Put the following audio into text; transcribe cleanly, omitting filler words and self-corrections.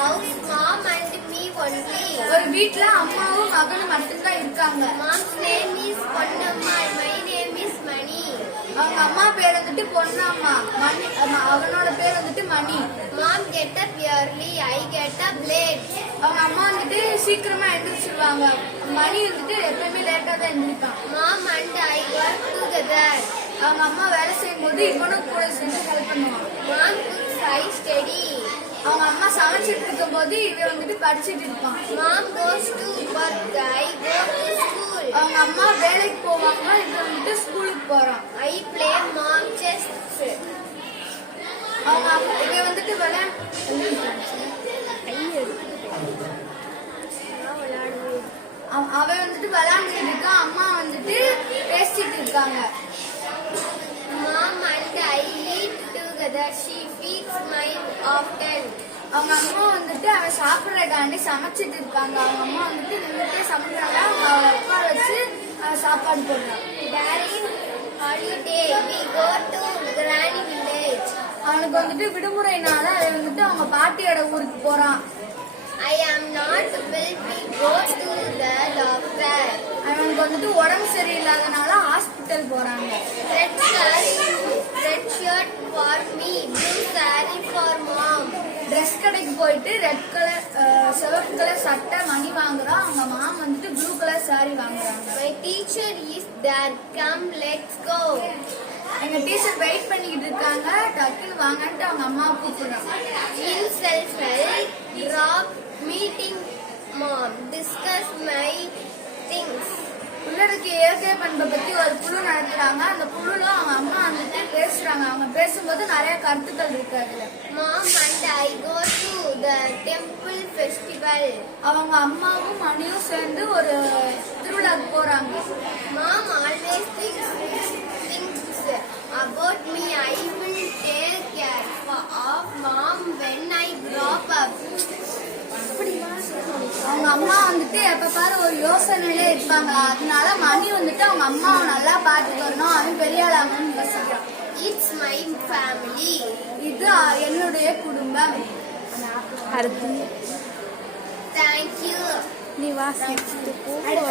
house, mom and me only. ஒரு வீட்ல அம்மாவும் மகனும் மட்டும்தான் இருக்காங்க. Mom's name is Ponnamma. My name is Mani. அவங்க அம்மா பேர் வந்துட்டு பொன்னம்மா. மணி அவனோட பேர் வந்துட்டு மணி. Mom get up early, I get up late. அவங்க அம்மா வந்துட்டு சீக்கிரமா எழுந்திரிச்சிருவாங்க. மணி வந்துட்டு எப்பவுமே லேட்டா தான் எழுந்திருப்பான். Mom and I work together. அவங்க அம்மா வேலை செய்யும் போது இவனும் கூட சேர்ந்து ஹெல்ப் பண்ணுவான். Mom cooks, I study. அவங்க அம்மா சமைச்சிட்டு இருக்கும் போது இவன் வந்துட்டு படிச்சுட்டு இருப்பான். Mom goes to work, I go to school. அவங்க அம்மா வேலைக்கு போவாங்க, இவன் வந்துட்டு ஸ்கூலுக்கு போறான். I play mom chess. அவங்க இவன் வந்துட்டு அவன் வந்துட்டு விளையாண்டுட்டு இருக்கான். அம்மா வந்துட்டு பேசிட்டு இருக்காங்க. Mom and I eat together. She feeds me often. அவங்க அம்மா வந்துட்டு அவன் சாப்பிட்றதுக்காண்டி சமைச்சிட்டு இருக்காங்க. அவங்க அம்மா வந்துட்டு நின்றுட்டே சமைக்கிறாங்க. அவங்க உட்கார வச்சு சாப்பாடு போடுறாங்க. During holiday, we go to granny village. அவனுக்கு வந்துட்டு விடுமுறைனால அவன் வந்துட்டு அவங்க பாட்டியோட ஊருக்கு போறான். I am not well. We go to the doctor. அவனுக்கு வந்துட்டு உடம்பு சரியில்லாதனால ஹாஸ்பிட்டல் போறாங்க. Red shirt for me, blue saree for mom. Dress கடைக்கு போயிட்டு ரெட் கலர் சிவப்பு கலர் சட்டை மணி வாங்குறான். அவங்க மாம் வந்துட்டு ப்ளூ கலர் சாரி வாங்குறாங்க. My teacher is there. Come, let's go. எங்க டீச்சர் வெயிட் பண்ணிக்கிட்டு இருக்காங்க. டக்குன்னு வாங்கன்ட்டு அவங்க அம்மாவை கூப்பிடுறாங்க. In self-help, drop meeting mom. Discuss my things. உள்ளடக்கிய இயற்கை பண்பை பத்தி ஒரு குழு நடத்துறாங்க. அந்த குழுல அவங்க அம்மா வந்துட்டு பேசுறாங்க. அவங்க பேசும்போது நிறைய கருத்துக்கள் இருக்கு அதுல. Mom and I go to the temple festival. அவங்க அம்மாவும் மணியும் சேர்ந்து ஒரு திருவிழாக்கு போறாங்க. Mom always thinks about me. I will take care of mom when I grow up. அவங்க அம்மா வந்துட்டு எப்ப பாரு ஒரு யோசனையிலே இருப்பாங்க. அதனால மணி வந்துட்டு அவங்க அம்மாவை நல்லா பாத்துக்கணும், அவன் பெரிய ஆளாகணும்னு யோசிக்கிறான். It's my family. இது என்னுடைய குடும்பம். Thank you. நீ வாசி.